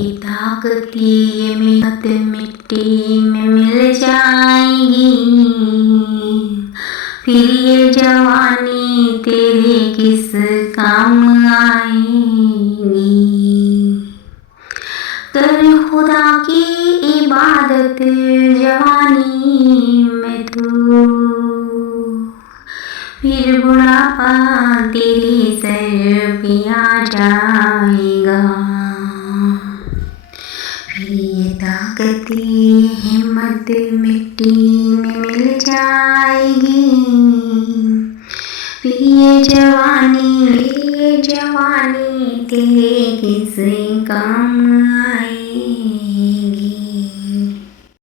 ये ताकती ये मेहनत मिट्टी में मिल जाएगी, फिर ये जवानी तेरे किस काम आएगी। कर खुदा की इबादत जवानी में तू, फिर बुढ़ापा तेरे सर पे आ जाएगा। फिर ये ताकत ये हिम्मत मिट्टी में मिल जाएगी, फिर ये जवानी तेरे किस काम